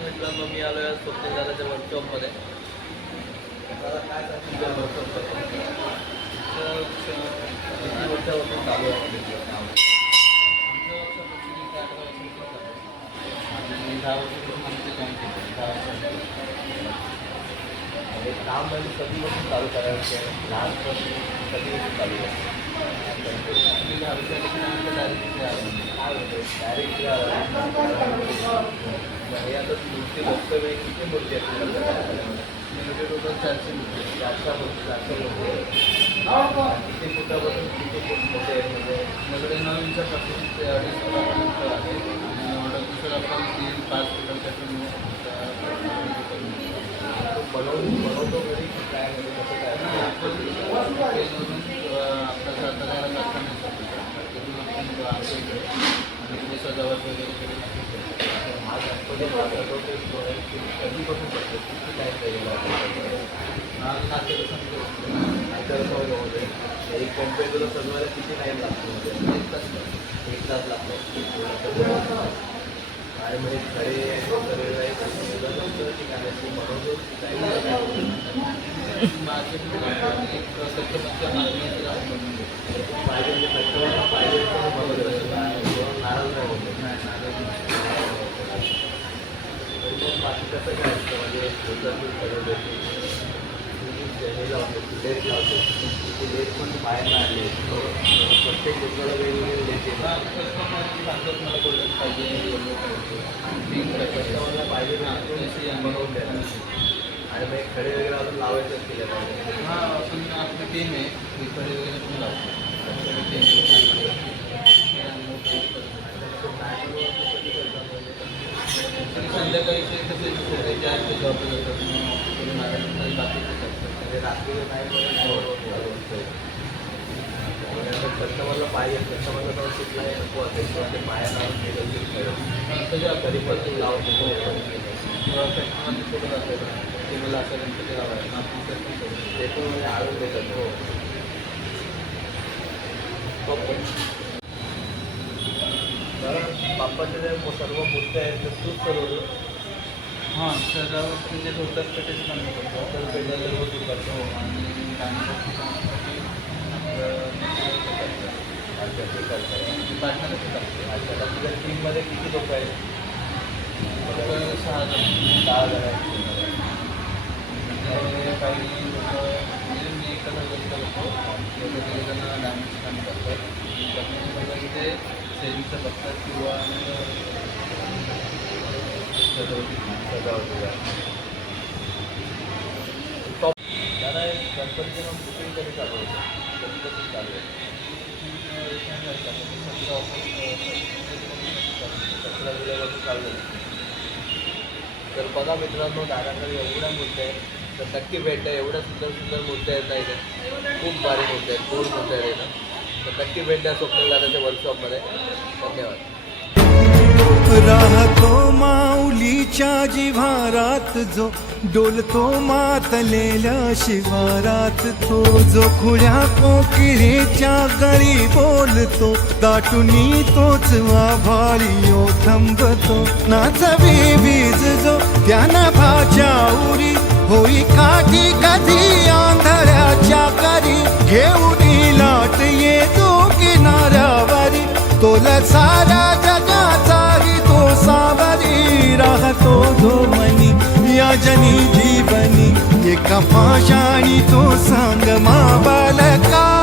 मित्रांनो, मी आलो आहे स्वप्नील दादाच्या वर्कशॉपमध्ये. मला काय सांगतो वर्कशॉप किती वर्षापासून चालू आहे आमचं वर्कशॉप ॲक्च्युली 8 वर्षापासून आणि 10 वर्षापासून आम्ही ते काम केलं. 10 वर्षापासून हे काम म्हणजे कधीपासून चालू करायचं आहे, लहानपासून कधीपासून चालू आहे. डायरेक्ट हे आता मूर्ती बघतो वेळी किती मूर्ती असते टोटल 400 मूर्ती, 400 मूर्ती किती फुटापासून किती फूट मोठे आहेत. म्हणजे माझ्याकडे 9 इंचापासून ते 2.5 फुटापर्यंत आहे आणि ऑर्डर दुसरं आपण 3-5 फुटासाठी बनवतो घरी काय म्हणजे कसं काय आपल्या साताऱ्याला कारखाना तिथून आपण आमच्या इकडे आणि तिथे सजावट वगैरे करून हा गणपती कधीपासून करतो किती टाईम लागेल हा नातेला सांगतो एक कॅम्पेनला सजवायला किती टाईम लागतो म्हणजे 1 तास लागतो आणि म्हणजे खडे ठिकाणाची बनवतो मार्केट एक कस्टमरच्या मागणीला पाहिजे म्हणजे कस्टमरला पाहिजे नाराज नाही होतो बाकी कसं काय असतं म्हणजे हे लावतो लेट लावतो ते लेट पण बाहेर नाही आले प्रत्येक गोष्टीला वेगवेगळे लेट येतात. कस्टमरची सांगतात मला गोल्डन पाहिजे येलो पाहिजे कस्टमरला पाहिजे ना तशी बनवून द्यायला आणि मग खडे वगैरे अजून लावायचंच केलं पाहिजे. हां आपण आपली टीम आहे ती खडे वगैरे पण लावतो. संध्याकाळीचे कसे जास्त जॉब करतात बाकीचे करतात म्हणजे रात्रीला कस्टमरला पाहिजे कस्टमरला तर कुठला नको असेल किंवा ते पाया लावून गेलं त्याच्या तरी पण तू लावून किंवा कस्टमरने सोडत असेल ते मला असं गणपती लावायचं आपण ते पण म्हणजे आणून देतात. हो तर बाप्पाचे जे सर्व मूर्त्या आहेत तर तूच सर्व हां सजावट म्हणजे धोतर पेठेचं काम करतो धोतर पेठेला तू करतो आणि पार्टनरच करते. अच्छा तुझ्या टीममध्ये किती लोक आहेत? 6 जण आहेत. काही लोक म्हणजे मी एकच करतो वेगवेगळे जण डान्स काम करतात बाकी इथे सेविंगचं बघतात किंवा सजावटीला टॉप दादा गणपतीचं मग बुकिंग कधी चालू होतं कधीपासून चालू आहे? 17 जुलैपासून चालू आहे. तर बघा मित्रांनो दादाकडे एवढ्या मूर्त्या आहेत तर नक्की भेट आहे. एवढ्या सुंदर सुंदर मूर्त्या आहेत ना इथे खूप भारी मूर्त्या आहेत खूप मूर्त्या आहेत इथं तर नक्की भेट द्या स्वप्नील दादाच्या वर्कशॉपमध्ये. धन्यवाद. राहतो माऊलीच्या जिव्हारात जो डोलतो मातलेल्या शिवारात तो जो खुल्या कोकिळेच्या गळी बोलतो दाटुनी तोच आभाळी थांबतो नाचवी बीज जो त्याना भाच्या उरी होई काठी कधी आंधळ्याच्या करी घेऊन लाट येतो किनाऱ्यावरी तोला सारा जगाचाही तो सावरी राहतो धोमनी या जनी जीवनी एका पाशाणी तो सांग मा बालका.